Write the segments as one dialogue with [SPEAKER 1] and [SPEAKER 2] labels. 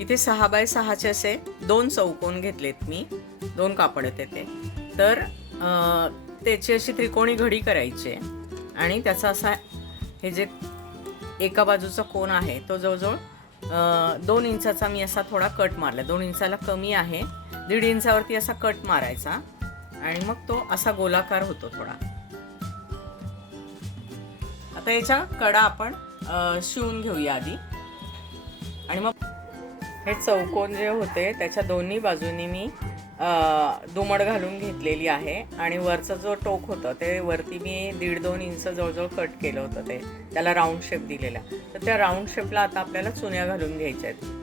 [SPEAKER 1] इथे सहा बाय सहाचे असे दोन चौकोन घेतलेत मी. दोन कापड येते ते तर त्याची अशी त्रिकोणी घडी करायची आहे. आणि त्याचा असा हे जे एका बाजूचा कोण आहे तो जवळजवळ दोन इंचाचा मी असा थोडा कट मारला दोन इंचाला कमी आहे. दीड इंचावरती असा कट मारायचा. आणि मग तो असा गोलाकार होतो थोडा. आता याच्या कडा आपण शिवून घेऊया आधी. आणि मग हे चौकोन जे होते त्याच्या दोन्ही बाजूनी मी दुमड घालून घेतलेली आहे. आणि वरचं जो टोक होतं ते वरती मी दीड दोन इंच जवळजवळ कट केलं होतं ते. त्याला राऊंड शेप दिलेला. तर त्या राऊंड शेपला आता आपल्याला चुन्या घालून घ्यायच्या आहेत.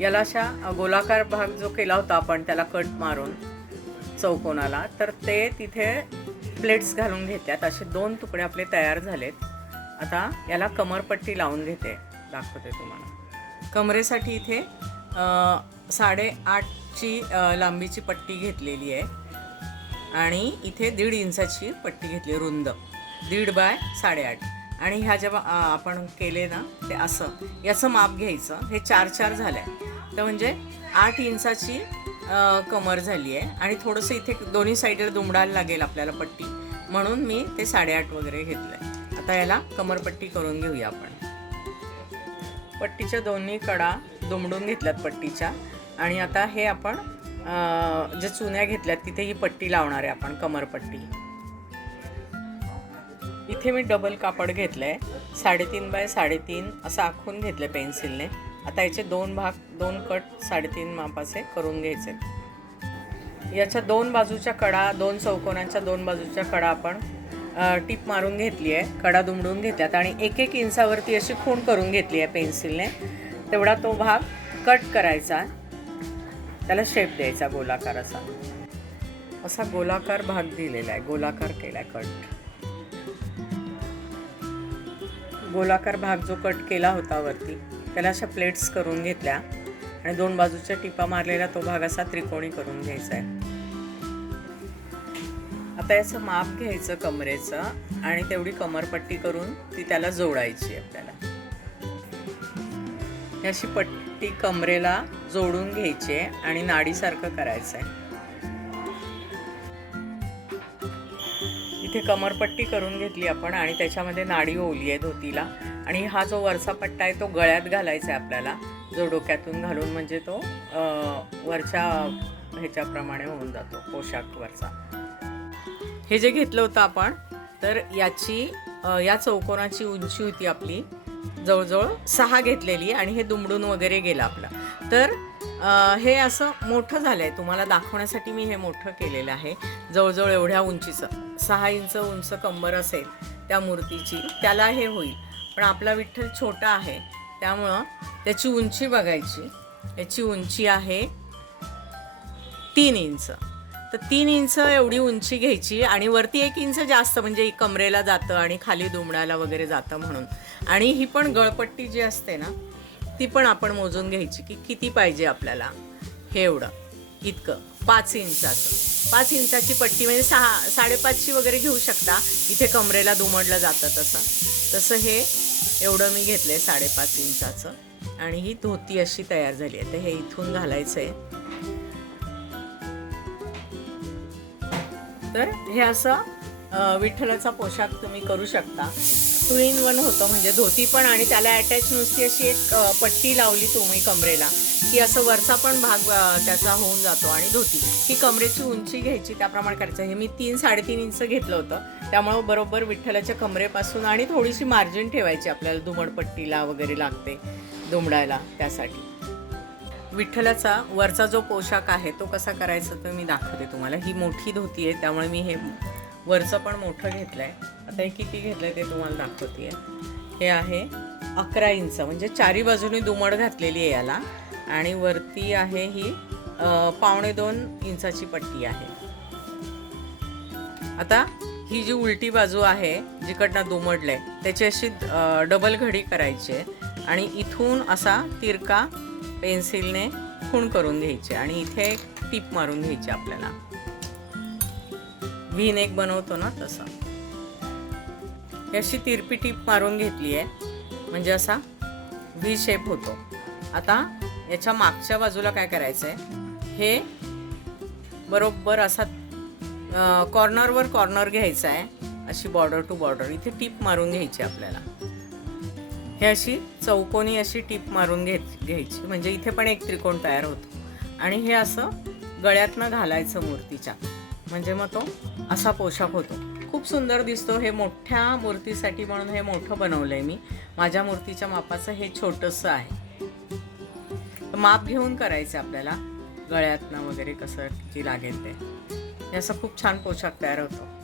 [SPEAKER 1] याला अशा गोलाकार भाग जो केला होता आपण त्याला कट मारून चौकोनाला तर ते तिथे प्लेट्स घालून घेतल्यात. असे दोन तुकडे आपले तयार झालेत. आता याला कमरपट्टी लावून घेते. दाखवते तुम्हाला. कमरेसाठी इथे साडेआठची लांबीची पट्टी घेतलेली आहे. आणि इथे दीड इंचाची पट्टी घेतली रुंद. दीड बाय साडेआठ. आणि ह्या जेव्हा आपण केले ना ते असं. याचं माप घ्यायचं. हे चार चार झालं आहे तर म्हणजे आठ इंचाची कमर झाली आहे. आणि थोडंसं इथे दोन्ही साईडला दुमडायला लागेल आपल्याला पट्टी. म्हणून मी ते साडेआठ वगैरे घेतलं आहे आता याला कमरपट्टी करून घेऊया आपण. पट्टीच्या दोन्ही कडा दुमडून घेतल्यात पट्टीच्या. आणि आता हे आपण जे चुन्या घेतल्यात तिथे ही पट्टी लावणार आहे आपण कमरपट्टी इथे मी डबल कापड घेतलं आहे साडेतीन बाय साडेतीन असं आखून घेतलं आहे पेन्सिलने. आता याचे दोन भाग दोन कट साडेतीन मापाचे करून घ्यायचे. याच्या दोन बाजूच्या कडा दोन चौकोनाच्या दोन बाजूच्या कडा आपण टीप मारून घेतली आहे कडा दुमडून घेतल्यात आणि एक एक इंचावरती अशी खूण करून घेतली आहे पेन्सिलने. तेवढा तो भाग कट करायचा. त्याला शेप द्यायचा गोलाकार असा. असा गोलाकार भाग दिलेला आहे गोलाकार केला आहे कट. गोलाकार भाग जो कट केला होता वरती त्याला अशा प्लेट्स करून घेतल्या आणि दोन बाजूच्या टिपा मारलेला तो भाग असा त्रिकोणी करून घ्यायचा आहे. हाताचं माप घ्यायचं कमरेचं आणि तेवढी कमरपट्टी करून ती त्याला जोडायची आपल्याला. अशी पट्टी कमरेला जोडून घ्यायची आहे आणि नाडीसारखं करायचं आहे इथे कमरपट्टी करून घेतली आपण आणि त्याच्यामध्ये नाडी ओली आहे धोतीला. आणि हा जो वरचा पट्टा आहे तो गळ्यात घालायचा आहे आपल्याला. जो डोक्यातून घालून म्हणजे तो वरच्या ह्याच्याप्रमाणे होऊन जातो पोशाख वरचा. हे जे घेतलं होतं आपण तर याची या चौकोनाची उंची होती आपली. जवळजवळ सहा घेतलेली आणि हे दुमडून वगैरे गेलं आपलं. तर हे असं मोठं झालं आहे तुम्हाला दाखवण्यासाठी मी हे मोठं केलेलं आहे. जवळजवळ एवढ्या उंचीचं. सहा इंच उंच कंबर असेल त्या मूर्तीची त्याला हे होईल. पण आपला विठ्ठल छोटा आहे. त्यामुळं त्याची उंची बघायची. याची उंची आहे तीन इंच. तर तीन इंच एवढी उंची घ्यायची आणि वरती एक इंच जास्त म्हणजे कमरेला जातं आणि खाली दुमडायला वगैरे जातं म्हणून. आणि ही पण गळपट्टी जी असते ना ती पण आपण मोजून घ्यायची की किती पाहिजे आपल्याला. हे एवढं इतकं. पाच इंचाचं. पाच इंचाची पट्टी म्हणजे सहा साडेपाचची वगैरे घेऊ शकता. इथे कमरेला दुमडलं जातं तसं. तसं हे एवढं मी घेतलं आहे साडेपाच इंचाचं. आणि ही धोती अशी तयार झाली आहे. तर हे इथून घालायचं आहे तर हे असं विठ्ठलाचा पोशाख तुम्ही करू शकता. टू इन वन होतं म्हणजे धोती पण आणि त्याला अटॅच नुसती अशी एक पट्टी लावली तुम्ही कमरेला. की असं वरचा पण भाग त्याचा होऊन जातो आणि धोती. ही कमरेची उंची घ्यायची त्याप्रमाणे करायचं. हे मी तीन साडेतीन इंच घेतलं होतं. त्यामुळं बरोबर विठ्ठलाच्या कमरेपासून आणि थोडीशी मार्जिन ठेवायची आपल्याला दुमडपट्टीला वगैरे लागते दुमडायला त्यासाठी. विठ्ठलाचा वरचा जो पोशाख आहे तो कसा करायचा तर मी दाखवते तुम्हाला. ही मोठी धोती आहे त्यामुळे मी हे वरचं पण मोठं घेतलं आहे आता हे किती घेतलं आहे ते तुम्हाला दाखवते. हे आहे अकरा इंच म्हणजे चारी बाजूनी दुमड घातलेली आहे याला. आणि वरती आहे ही पावणे दोन इंचाची पट्टी आहे. आता ही जी उलटी बाजू आहे जिकडनं दुमडलं आहे त्याची अशी डबल घडी करायची आहे. आणि इथून असा तिरका पेन्सिलने खूण करून घ्यायचे आणि इथे टीप मारून घ्यायची आपल्याला. व्ही बनवतो ना तसं. अशी तिरपी टीप मारून घेतली आहे. म्हणजे असा व्ही शेप होतो. आता याच्या मागच्या बाजूला काय करायचं आहे हे बरोबर असा कॉर्नरवर कॉर्नर घ्यायचा आहे अशी बॉर्डर टू बॉर्डर. इथे टीप मारून घ्यायची आपल्याला. हे अशी चौकोनी अशी टीप मारून घेत घ्यायची. म्हणजे इथे पण एक त्रिकोण तयार होतो. आणि हे असं गळ्यातनं घालायचं मूर्तीच्या. म्हणजे मग तो असा पोशाख होतो. खूप सुंदर दिसतो. हे मोठ्या मूर्तीसाठी म्हणून हे मोठं बनवलं आहे मी. माझ्या मूर्तीच्या मापाचं हे छोटंसं आहे. माप घेऊन करायचं आपल्याला. गळ्यातनं वगैरे कसं की लागेल ते. हे असं खूप छान पोशाख तयार होतो.